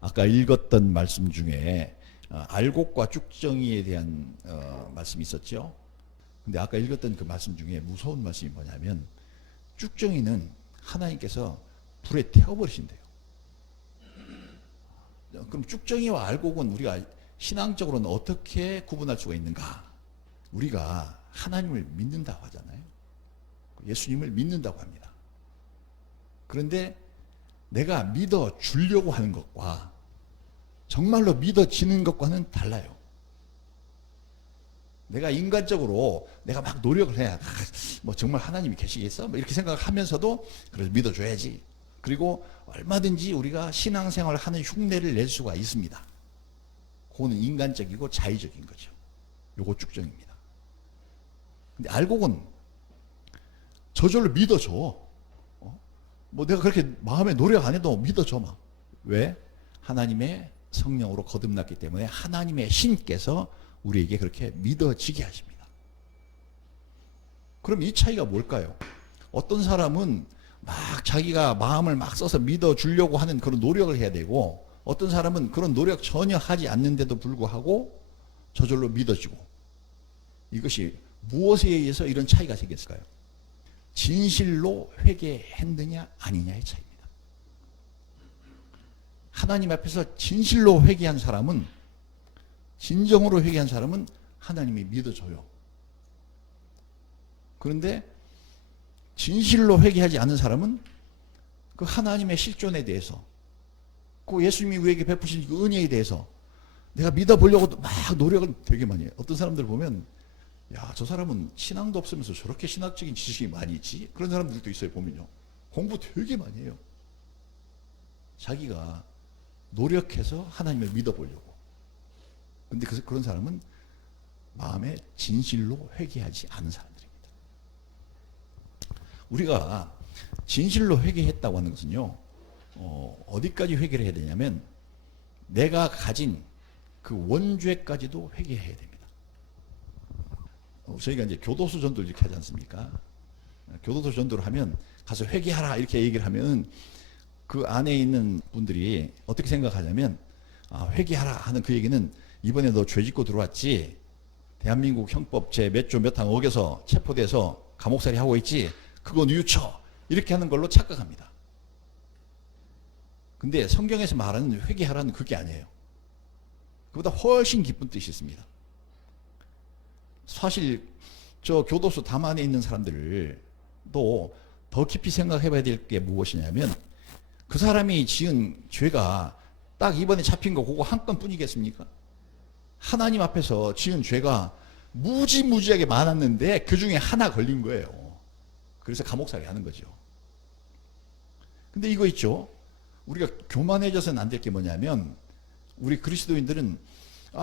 아까 읽었던 말씀 중에 알곡과 쭉정이에 대한 말씀이 있었죠. 근데 아까 읽었던 그 말씀 중에 무서운 말씀이 뭐냐면 쭉정이는 하나님께서 불에 태워버리신대요. 그럼 쭉정이와 알곡은 우리가 신앙적으로는 어떻게 구분할 수가 있는가? 우리가 하나님을 믿는다고 하잖아요. 예수님을 믿는다고 합니다. 그런데 내가 믿어 주려고 하는 것과 정말로 믿어지는 것과는 달라요. 내가 인간적으로 내가 막 노력을 해야 뭐 정말 하나님이 계시겠어? 뭐 이렇게 생각하면서도 그래서 믿어줘야지. 그리고 얼마든지 우리가 신앙생활을 하는 흉내를 낼 수가 있습니다. 그거는 인간적이고 자의적인 거죠. 요거 쭉정입니다. 근데 알곡은 저절로 믿어줘. 뭐 내가 그렇게 마음에 노력 안 해도 믿어줘 막. 왜? 하나님의 성령으로 거듭났기 때문에 하나님의 신께서 우리에게 그렇게 믿어지게 하십니다. 그럼 이 차이가 뭘까요? 어떤 사람은 막 자기가 마음을 막 써서 믿어주려고 하는 그런 노력을 해야 되고, 어떤 사람은 그런 노력 전혀 하지 않는데도 불구하고 저절로 믿어지고, 이것이 무엇에 의해서 이런 차이가 생겼을까요? 진실로 회개했느냐 아니냐의 차이입니다. 하나님 앞에서 진실로 회개한 사람은, 진정으로 회개한 사람은 하나님이 믿어줘요. 그런데 진실로 회개하지 않은 사람은 그 하나님의 실존에 대해서, 그 예수님이 우리에게 베푸신 그 은혜에 대해서 내가 믿어보려고 막 노력을 되게 많이 해요. 어떤 사람들 보면 야, 저 사람은 신앙도 없으면서 저렇게 신학적인 지식이 많이 있지? 그런 사람들도 있어요. 보면요, 공부 되게 많이 해요. 자기가 노력해서 하나님을 믿어보려고. 근데 그런 사람은 마음에 진실로 회개하지 않은 사람들입니다. 우리가 진실로 회개했다고 하는 것은요, 어디까지 회개를 해야 되냐면 내가 가진 그 원죄까지도 회개해야 됩니다. 저희가 이제 교도소 전도를 이렇게 하지 않습니까? 교도소 전도를 하면 가서 회개하라 이렇게 얘기를 하면 그 안에 있는 분들이 어떻게 생각하냐면, 회개하라 하는 그 얘기는 이번에 너 죄 짓고 들어왔지, 대한민국 형법 제 몇 조 몇 항 어겨서 체포돼서 감옥살이 하고 있지, 그거 뉘우쳐, 이렇게 하는 걸로 착각합니다. 근데 성경에서 말하는 회개하라는 그게 아니에요. 그보다 훨씬 깊은 뜻이 있습니다. 사실 저 교도소 담안에 있는 사람들도 더 깊이 생각해 봐야 될 게 무엇이냐면, 그 사람이 지은 죄가 딱 이번에 잡힌 거 그거 한 건뿐이겠습니까? 하나님 앞에서 지은 죄가 무지무지하게 많았는데 그 중에 하나 걸린 거예요. 그래서 감옥살이 하는 거죠. 근데 이거 있죠, 우리가 교만해져서는 안 될 게 뭐냐면, 우리 그리스도인들은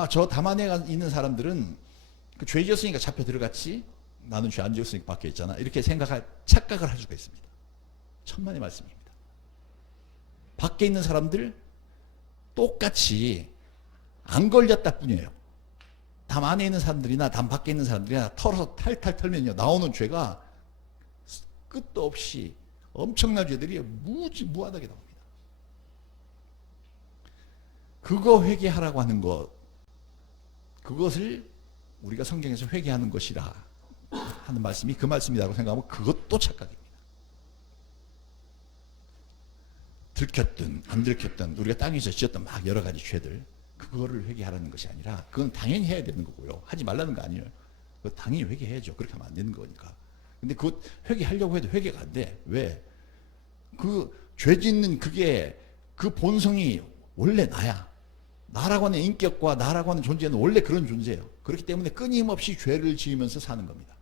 저 담안에 있는 사람들은 그 죄 지었으니까 잡혀 들어갔지, 나는 죄 안 지었으니까 밖에 있잖아, 이렇게 착각을 할 수가 있습니다. 천만의 말씀입니다. 밖에 있는 사람들 똑같이 안 걸렸다 뿐이에요. 담 안에 있는 사람들이나 담 밖에 있는 사람들이나 털어서 탈탈 털면요, 나오는 죄가 끝도 없이 엄청난 죄들이 무하다게 나옵니다. 그거 회개하라고 하는 것, 그것을 우리가 성경에서 회개하는 것이라 하는 말씀이 그 말씀이라고 생각하면 그것도 착각입니다. 들켰든 안 들켰든 우리가 땅에서 지었던 막 여러 가지 죄들, 그거를 회개하라는 것이 아니라, 그건 당연히 해야 되는 거고요, 하지 말라는 거 아니에요. 그거 당연히 회개해야죠. 그렇게 하면 안 되는 거니까. 근데 그거 회개하려고 해도 회개가 안 돼. 왜? 그 죄 짓는 그게 그 본성이 원래 나야. 나라고 하는 인격과 나라고 하는 존재는 원래 그런 존재예요. 그렇기 때문에 끊임없이 죄를 지으면서 사는 겁니다.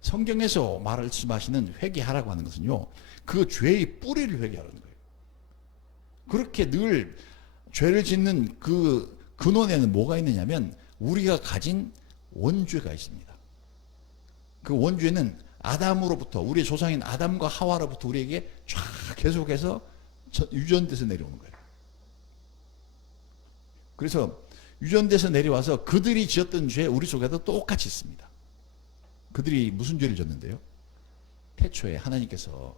성경에서 말씀하시는 회개하라고 하는 것은요, 그 죄의 뿌리를 회개하라는 거예요. 그렇게 늘 죄를 짓는 그 근원에는 뭐가 있느냐면 우리가 가진 원죄가 있습니다. 그 원죄는 아담으로부터, 우리의 조상인 아담과 하와로부터 우리에게 쫙 계속해서 유전돼서 내려오는 거예요. 그래서 유전돼서 내려와서 그들이 지었던 죄 우리 속에도 똑같이 있습니다. 그들이 무슨 죄를 졌는데요? 태초에 하나님께서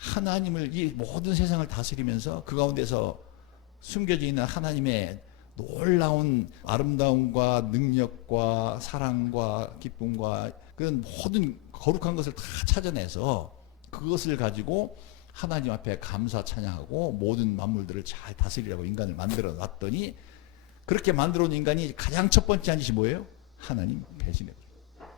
하나님을, 이 모든 세상을 다스리면서 그 가운데서 숨겨져 있는 하나님의 놀라운 아름다움과 능력과 사랑과 기쁨과 그런 모든 거룩한 것을 다 찾아내서 그것을 가지고 하나님 앞에 감사 찬양하고 모든 만물들을 잘 다스리라고 인간을 만들어 놨더니, 그렇게 만들어 놓은 인간이 가장 첫 번째 한 짓이 뭐예요? 하나님 배신해 버려요.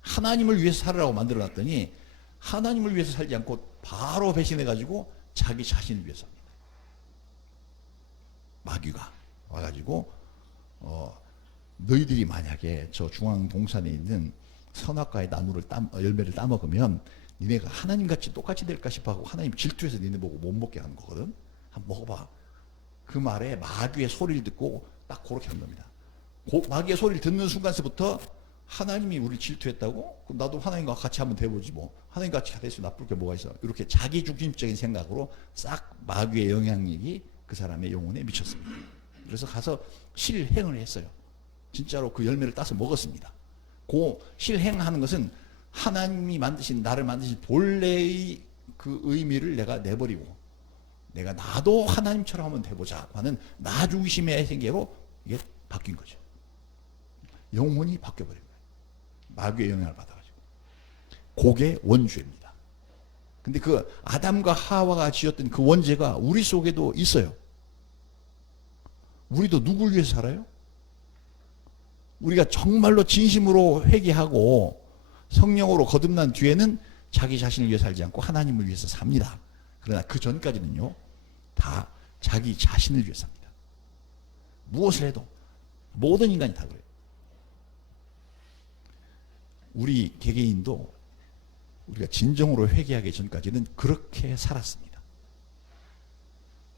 하나님을 위해서 살으라고 만들어 놨더니 하나님을 위해서 살지 않고 바로 배신해 가지고 자기 자신을 위해서 합니다. 마귀가 와가지고 너희들이 만약에 저 중앙 동산에 있는 선악과의 나무를 열매를 따먹으면 니네가 하나님같이 똑같이 될까 싶어 하고 하나님 질투해서 니네 보고 못 먹게 하는 거거든. 한번 먹어봐. 그 말에 마귀의 소리를 듣고 딱 그렇게 한 겁니다. 마귀의 소리를 듣는 순간서부터 하나님이 우리를 질투했다고? 그럼 나도 하나님과 같이 한번 돼보지 뭐. 하나님 같이 돼서 나쁠 게 뭐가 있어. 이렇게 자기 중심적인 생각으로 싹 마귀의 영향력이 그 사람의 영혼에 미쳤습니다. 그래서 가서 실행을 했어요. 진짜로 그 열매를 따서 먹었습니다. 그 실행하는 것은 하나님이 만드신, 나를 만드신 본래의 그 의미를 내가 내버리고 내가 나도 하나님처럼 한번 돼보자 하는 나 중심의 생계로 이게 바뀐 거죠. 영혼이 바뀌어버린 거예요. 마귀의 영향을 받아가지고. 그게 원죄입니다. 근데 그 아담과 하와가 지었던 그 원죄가 우리 속에도 있어요. 우리도 누굴 위해서 살아요? 우리가 정말로 진심으로 회개하고 성령으로 거듭난 뒤에는 자기 자신을 위해 살지 않고 하나님을 위해서 삽니다. 그러나 그 전까지는요, 다 자기 자신을 위해 삽니다. 무엇을 해도 모든 인간이 다 그래요. 우리 개개인도 우리가 진정으로 회개하기 전까지는 그렇게 살았습니다.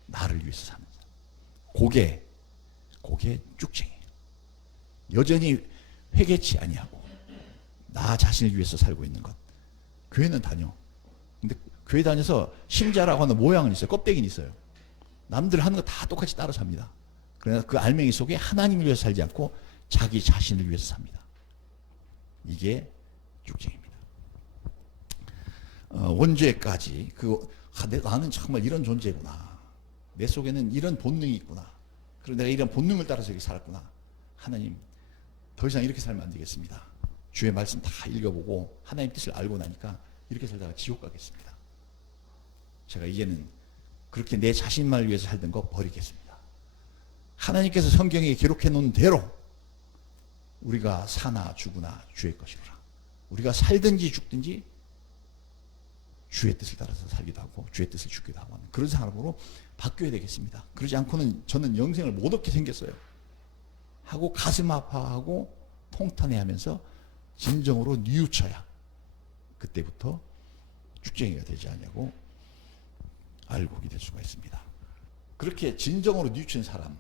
나를 위해서 사는 삶. 그게 쭉쟁이에요. 여전히 회개치 아니하고 나 자신을 위해서 살고 있는 것. 교회는 다녀. 근데 교회 다녀서 신자라고 하는 모양은 있어요. 껍데기는 있어요. 남들 하는 거 다 똑같이 따라 삽니다. 그러나 그 알맹이 속에 하나님을 위해서 살지 않고 자기 자신을 위해서 삽니다. 이게 쭉쟁이입니다. 원죄까지 나는 정말 이런 존재구나. 내 속에는 이런 본능이 있구나. 그리고 내가 이런 본능을 따라서 이렇게 살았구나. 하나님, 더 이상 이렇게 살면 안 되겠습니다. 주의 말씀 다 읽어보고 하나님 뜻을 알고 나니까 이렇게 살다가 지옥 가겠습니다. 제가 이제는 그렇게 내 자신만을 위해서 살던 거 버리겠습니다. 하나님께서 성경에 기록해 놓은 대로 우리가 사나 죽으나 주의 것이로라. 우리가 살든지 죽든지 주의 뜻을 따라서 살기도 하고 주의 뜻을 죽기도 하고 하는 그런 사람으로 바뀌어야 되겠습니다. 그러지 않고는 저는 영생을 못 얻게 생겼어요. 하고 가슴 아파하고 통탄해하면서 진정으로 뉘우쳐야 그때부터 쭉쟁이가 되지 않냐고 알곡이 될 수가 있습니다. 그렇게 진정으로 뉘우친 사람,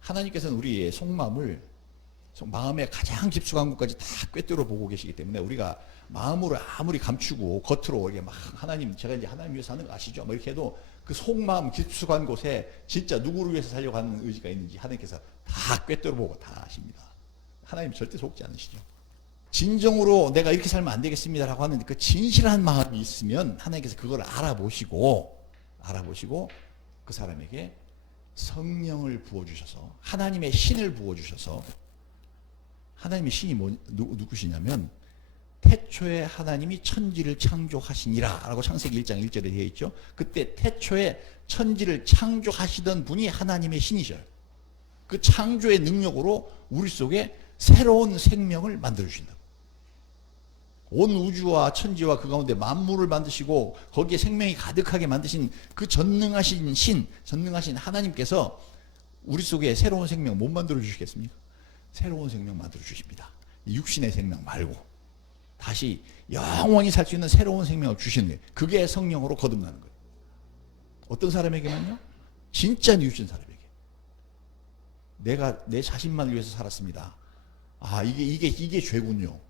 하나님께서는 우리의 속마음을 마음의 가장 깊숙한 곳까지 다 꿰뚫어 보고 계시기 때문에 우리가 마음으로 아무리 감추고 겉으로 이렇게 막 하나님, 제가 이제 하나님 위해서 하는 거 아시죠? 뭐 이렇게 해도 그 속마음 깊숙한 곳에 진짜 누구를 위해서 살려고 하는 의지가 있는지 하나님께서 다 꿰뚫어 보고 다 아십니다. 하나님 절대 속지 않으시죠. 진정으로 내가 이렇게 살면 안 되겠습니다라고 하는 그 진실한 마음이 있으면 하나님께서 그걸 알아보시고 그 사람에게 성령을 부어주셔서 하나님의 신을 부어주셔서, 하나님의 신이 누구시냐면 태초에 하나님이 천지를 창조하시니라 라고 창세기 1장 1절에 되어 있죠. 그때 태초에 천지를 창조하시던 분이 하나님의 신이셔요. 그 창조의 능력으로 우리 속에 새로운 생명을 만들어 주신다. 온 우주와 천지와 그 가운데 만물을 만드시고 거기에 생명이 가득하게 만드신 그 전능하신 신, 전능하신 하나님께서 우리 속에 새로운 생명 못 만들어 주시겠습니까? 새로운 생명 만들어 주십니다. 육신의 생명 말고 다시 영원히 살 수 있는 새로운 생명을 주시는 거예요. 그게 성령으로 거듭나는 거예요. 어떤 사람에게만요? 진짜 뉘우친 사람에게. 내가 내 자신만을 위해서 살았습니다. 아, 이게 죄군요.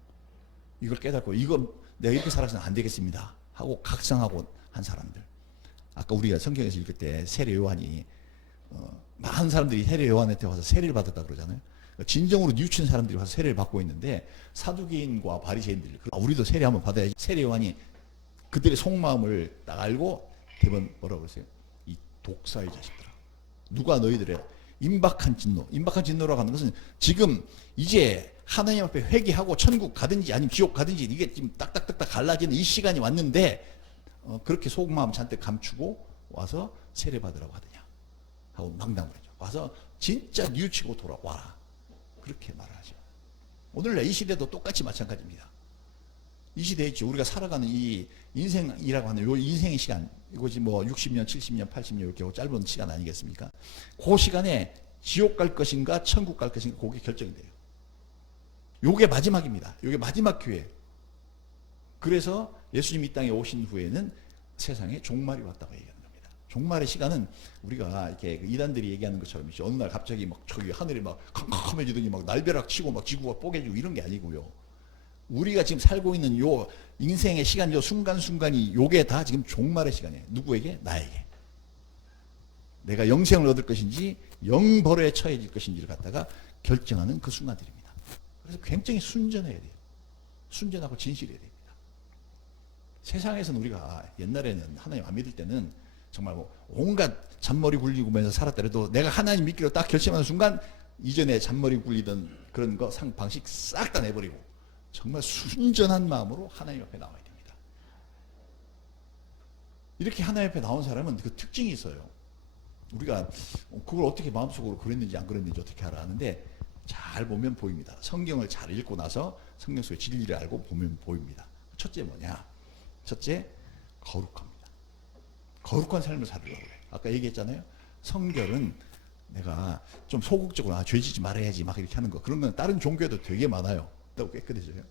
이걸 깨닫고 내가 이렇게 살아서는 안 되겠습니다 하고 각성하고 한 사람들. 아까 우리가 성경에서 읽을 때 세례 요한이 많은 사람들이 세례 요한한테 와서 세례를 받았다 그러잖아요. 진정으로 뉘우친 사람들이 와서 세례를 받고 있는데 사두개인과 바리새인들, 우리도 세례 한번 받아야지. 세례 요한이 그들의 속마음을 딱 알고 대번 뭐라고 그러세요? 이 독사의 자식들아. 누가 너희들의 임박한 진노. 임박한 진노라고 하는 것은 지금 이제 하나님 앞에 회개하고 천국 가든지 아니면 지옥 가든지 이게 지금 딱딱딱딱 갈라지는 이 시간이 왔는데 그렇게 속마음 잔뜩 감추고 와서 세례받으라고 하더냐 하고 망당을 하죠. 와서 진짜 뉘우치고 돌아와라. 그렇게 말을 하죠. 오늘날 이 시대도 똑같이 마찬가지입니다. 이 시대에 있죠. 우리가 살아가는 이 인생이라고 하는 요 인생의 시간, 이것이 뭐 60년, 70년, 80년 이렇게 짧은 시간 아니겠습니까? 그 시간에 지옥 갈 것인가 천국 갈 것인가 그게 결정이 돼요. 요게 마지막입니다. 요게 마지막 기회. 그래서 예수님 이 땅에 오신 후에는 세상에 종말이 왔다고 얘기하는 겁니다. 종말의 시간은 우리가 이렇게 이단들이 얘기하는 것처럼 어느 날 갑자기 막 저기 하늘이 막 캄캄해지더니 막 날벼락 치고 막 지구가 뽀개지고 이런 게 아니고요. 우리가 지금 살고 있는 요 인생의 시간, 요 순간순간이 요게 다 지금 종말의 시간이에요. 누구에게? 나에게. 내가 영생을 얻을 것인지 영벌에 처해질 것인지를 갖다가 결정하는 그 순간들입니다. 그래서 굉장히 순전해야 돼요. 순전하고 진실해야 됩니다. 세상에서는 우리가 옛날에는 하나님 안 믿을 때는 정말 뭐 온갖 잔머리 굴리면서 살았더라도 내가 하나님 믿기로 딱 결심하는 순간 이전에 잔머리 굴리던 그런 거 방식 싹 다 내버리고 정말 순전한 마음으로 하나님 앞에 나와야 됩니다. 이렇게 하나님 앞에 나온 사람은 그 특징이 있어요. 우리가 그걸 어떻게 마음속으로 그랬는지 안 그랬는지 어떻게 알아하는데 잘 보면 보입니다. 성경을 잘 읽고 나서 성경 속의 진리를 알고 보면 보입니다. 첫째 뭐냐? 첫째, 거룩합니다. 거룩한 삶을 살으려고 해요. 아까 얘기했잖아요. 성결은 내가 좀 소극적으로 죄지지 말아야지 막 이렇게 하는 거. 그런 건 다른 종교에도 되게 많아요. 너무 깨끗해져요?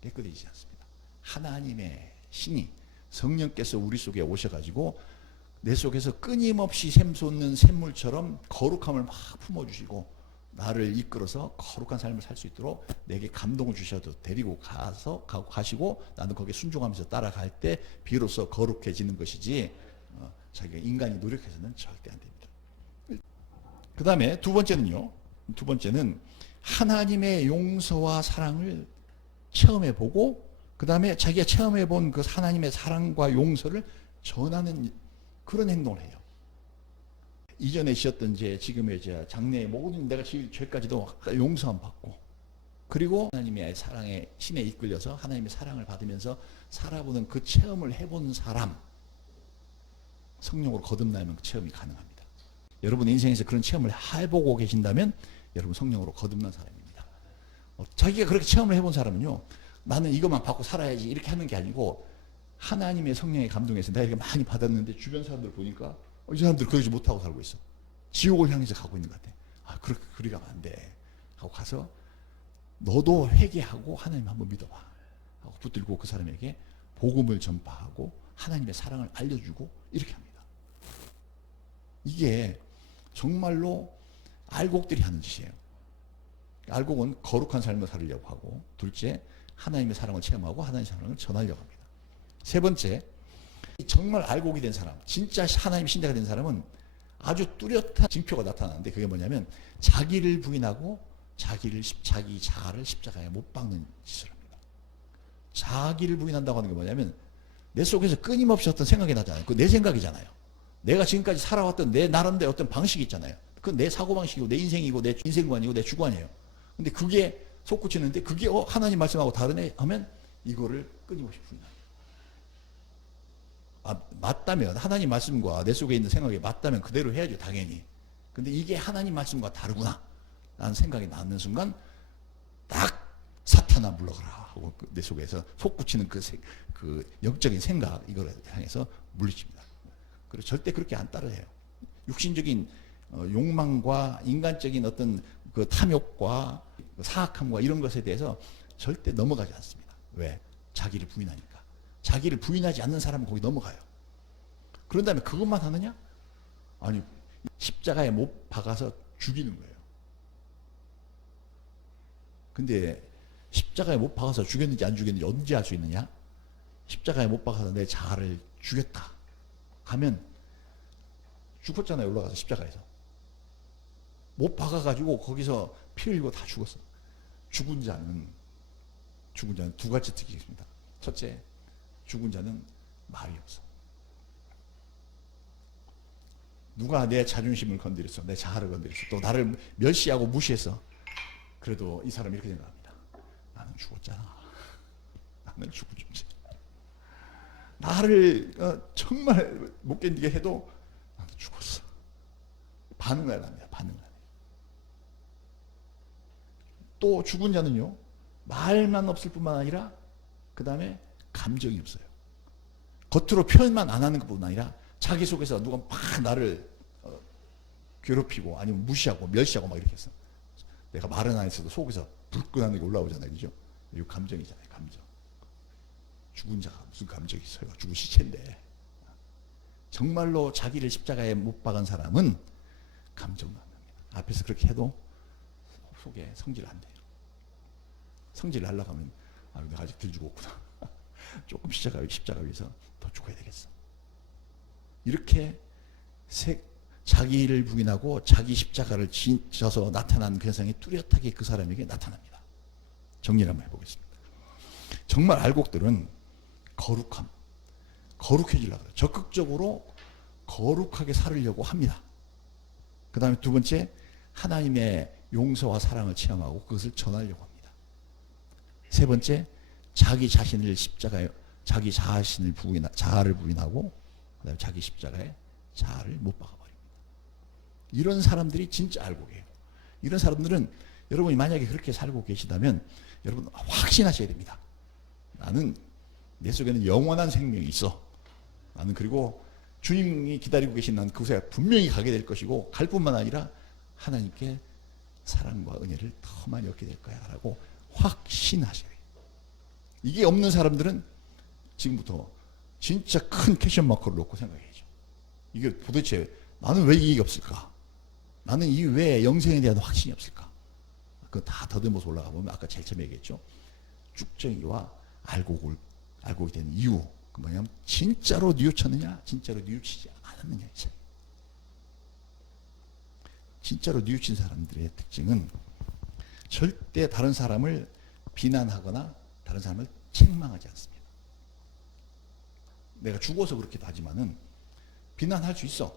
깨끗해지지 않습니다. 하나님의 신이 성령께서 우리 속에 오셔가지고 내 속에서 끊임없이 샘솟는 샘물처럼 거룩함을 막 품어주시고 나를 이끌어서 거룩한 삶을 살 수 있도록 내게 감동을 주셔도 데리고 가시고 나는 거기에 순종하면서 따라갈 때 비로소 거룩해지는 것이지 자기가 인간이 노력해서는 절대 안 됩니다. 그 다음에 두 번째는요. 두 번째는 하나님의 용서와 사랑을 체험해보고 그 다음에 자기가 체험해본 그 하나님의 사랑과 용서를 전하는 그런 행동을 해요. 이전에 지었던 죄, 지금의 죄, 장래의 모든 내가 지을 죄까지도 용서함 받고 그리고 하나님의 사랑의 신에 이끌려서 하나님의 사랑을 받으면서 살아보는 그 체험을 해본 사람 성령으로 거듭나면 그 체험이 가능합니다. 여러분 인생에서 그런 체험을 해보고 계신다면 여러분 성령으로 거듭난 사람입니다. 자기가 그렇게 체험을 해본 사람은요 나는 이것만 받고 살아야지 이렇게 하는 게 아니고 하나님의 성령의 감동에서 내가 이렇게 많이 받았는데 주변 사람들 보니까 이 사람들 그러지 못하고 살고 있어. 지옥을 향해서 가고 있는 것 같아. 그렇게 그리 가면 안 돼. 하고 가서 너도 회개하고 하나님 한번 믿어봐. 하고 붙들고 그 사람에게 복음을 전파하고 하나님의 사랑을 알려주고 이렇게 합니다. 이게 정말로 알곡들이 하는 짓이에요. 알곡은 거룩한 삶을 살려고 하고 둘째 하나님의 사랑을 체험하고 하나님의 사랑을 전하려고 합니다. 세 번째 정말 알곡이 된 사람 진짜 하나님 신자가 된 사람은 아주 뚜렷한 징표가 나타나는데 그게 뭐냐면 자기를 부인하고 자기 자아를 십자가에 못 박는 짓을 합니다. 자기를 부인한다고 하는 게 뭐냐면 내 속에서 끊임없이 어떤 생각이 나잖아요. 그거 내 생각이잖아요. 내가 지금까지 살아왔던 내 나름대로 어떤 방식이 있잖아요. 그건 내 사고방식이고 내 인생이고 내 인생관이고 내 주관이에요. 근데 그게 솟구치는데 그게 하나님 말씀하고 다르네 하면 이거를 끊임없이 부인합니다. 맞다면 하나님 말씀과 내 속에 있는 생각이 맞다면 그대로 해야죠 당연히. 근데 이게 하나님 말씀과 다르구나 라는 생각이 나는 순간 딱 사탄아 물러가라 하고 내 속에서 솟구치는 그 영적인 생각 이걸 향해서 물리칩니다. 그리고 절대 그렇게 안 따라해요. 육신적인 욕망과 인간적인 어떤 그 탐욕과 사악함과 이런 것에 대해서 절대 넘어가지 않습니다. 왜? 자기를 부인하니까. 자기를 부인하지 않는 사람은 거기 넘어가요. 그런 다음에 그것만 하느냐? 아니 십자가에 못 박아서 죽이는 거예요. 근데 십자가에 못 박아서 죽였는지 안 죽였는지 언제 알 수 있느냐? 십자가에 못 박아서 내 자아를 죽였다 하면 죽었잖아요. 올라가서 십자가에서 못 박아가지고 거기서 피 흘리고 다 죽었어. 죽은 자는 두 가지 특징이 있습니다. 첫째 죽은 자는 말이 없어. 누가 내 자존심을 건드렸어, 내 자아를 건드렸어, 또 나를 멸시하고 무시했어. 그래도 이 사람이 이렇게 생각합니다. 나는 죽었잖아. 나는 죽은 존재. 나를 정말 못 견디게 해도 나는 죽었어. 반응을 안 합니다. 반응을 안 해요. 또 죽은 자는요, 말만 없을 뿐만 아니라 그 다음에 감정이 없어요. 겉으로 표현만 안 하는 것뿐만 아니라 자기 속에서 누가 막 나를 괴롭히고 아니면 무시하고 멸시하고 막 이렇게 했어. 내가 말은 안 했어도 속에서 불끈하는 게 올라오잖아요. 그죠? 이 감정이잖아요. 감정. 죽은 자가 무슨 감정이 있어요. 죽은 시체인데. 정말로 자기를 십자가에 못 박은 사람은 감정만 합니다. 앞에서 그렇게 해도 속에 성질 안 돼요. 성질 하려고 하면 내가 아직 덜 죽었구나. 조금 십자가 위해서 더 죽어야 되겠어. 이렇게 자기를 부인하고 자기 십자가를 져서 나타난 그 현상이 뚜렷하게 그 사람에게 나타납니다. 정리를 한번 해보겠습니다. 정말 알곡들은 거룩해지려고 해요. 적극적으로 거룩하게 살으려고 합니다. 그 다음에 두 번째, 하나님의 용서와 사랑을 체험하고 그것을 전하려고 합니다. 세 번째, 자기 자신을 십자가에, 자기 자신을 자아를 부인하고 그다음에 자기 십자가에 자아를 못 박아버립니다. 이런 사람들이 진짜 알곡이에요. 이런 사람들은 여러분이 만약에 그렇게 살고 계시다면 여러분 확신하셔야 됩니다. 나는 내 속에는 영원한 생명이 있어. 나는 그리고 주님이 기다리고 계신 난 그곳에 분명히 가게 될 것이고 갈 뿐만 아니라 하나님께 사랑과 은혜를 더 많이 얻게 될 거야 라고 확신하셔야 돼요. 이게 없는 사람들은 지금부터 진짜 큰 퀘션 마크를 놓고 생각해야죠. 이게 도대체 나는 왜 이게 없을까? 나는 이 왜 영생에 대한 확신이 없을까? 그거 다 더듬어서 올라가 보면 아까 제일 처음에 얘기했죠. 쭉정이와 알곡이 된 이유. 그 뭐냐면 진짜로 뉘우쳤느냐, 진짜로 뉘우치지 않았느냐의 차이. 진짜로 뉘우친 사람들의 특징은 절대 다른 사람을 비난하거나 다른 사람을 책망하지 않습니다. 내가 죽어서 그렇기도 하지만은 비난할 수 있어.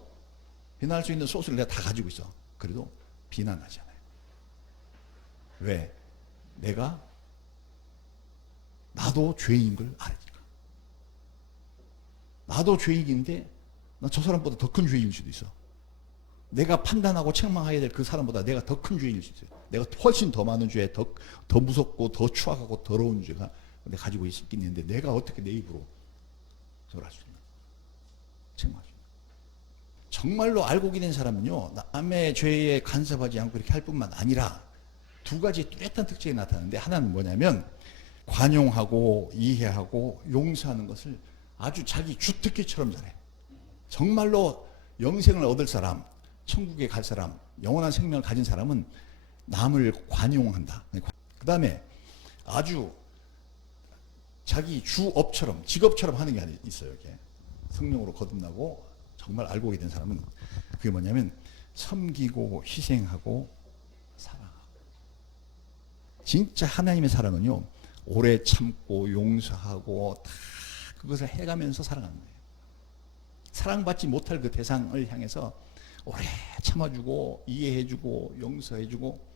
비난할 수 있는 소스를 내가 다 가지고 있어. 그래도 비난하지 않아요. 왜? 나도 죄인인 걸 알으니까. 나도 죄인인데 나 저 사람보다 더 큰 죄인일 수도 있어. 내가 판단하고 책망해야 될 그 사람보다 내가 더 큰 죄인일 수 있어요. 내가 훨씬 더 많은 죄, 더 무섭고 더 추악하고 더러운 죄가 내가 가지고 있긴 있는데 내가 어떻게 내 입으로 저걸 할 수 있나? 책망할 수 있나? 정말로 알곡이 된 사람은요, 남의 죄에 간섭하지 않고 이렇게 할 뿐만 아니라 두 가지 뚜렷한 특징이 나타나는데, 하나는 뭐냐면 관용하고 이해하고 용서하는 것을 아주 자기 주특기처럼 잘해. 정말로 영생을 얻을 사람, 천국에 갈 사람, 영원한 생명을 가진 사람은 남을 관용한다. 그 다음에 아주 자기 주업처럼, 직업처럼 하는 게 있어요. 이렇게 성령으로 거듭나고 정말 알고 된 사람은 그게 뭐냐면 섬기고 희생하고 사랑하고. 진짜 하나님의 사랑은요, 오래 참고 용서하고 다 그것을 해가면서 사랑하는 거예요. 사랑받지 못할 그 대상을 향해서 오래 참아주고 이해해주고 용서해주고,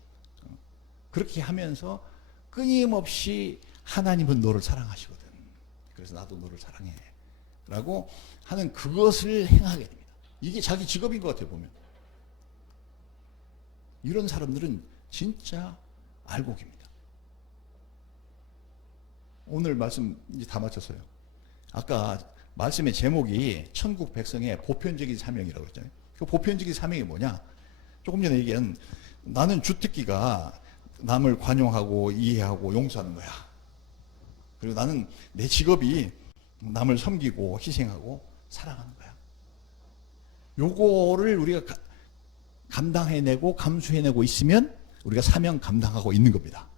그렇게 하면서 끊임없이 하나님은 너를 사랑하시거든. 그래서 나도 너를 사랑해 라고 하는 그것을 행하게 됩니다. 이게 자기 직업인 것 같아요, 보면. 이런 사람들은 진짜 알곡입니다. 오늘 말씀 이제 다 마쳤어요. 아까 말씀의 제목이 천국 백성의 보편적인 사명이라고 그랬잖아요. 그 보편적인 사명이 뭐냐? 조금 전에 얘기한 나는 주특기가 남을 관용하고 이해하고 용서하는 거야. 그리고 나는 내 직업이 남을 섬기고 희생하고 사랑하는 거야. 요거를 우리가 감당해내고 감수해내고 있으면 우리가 사명 감당하고 있는 겁니다.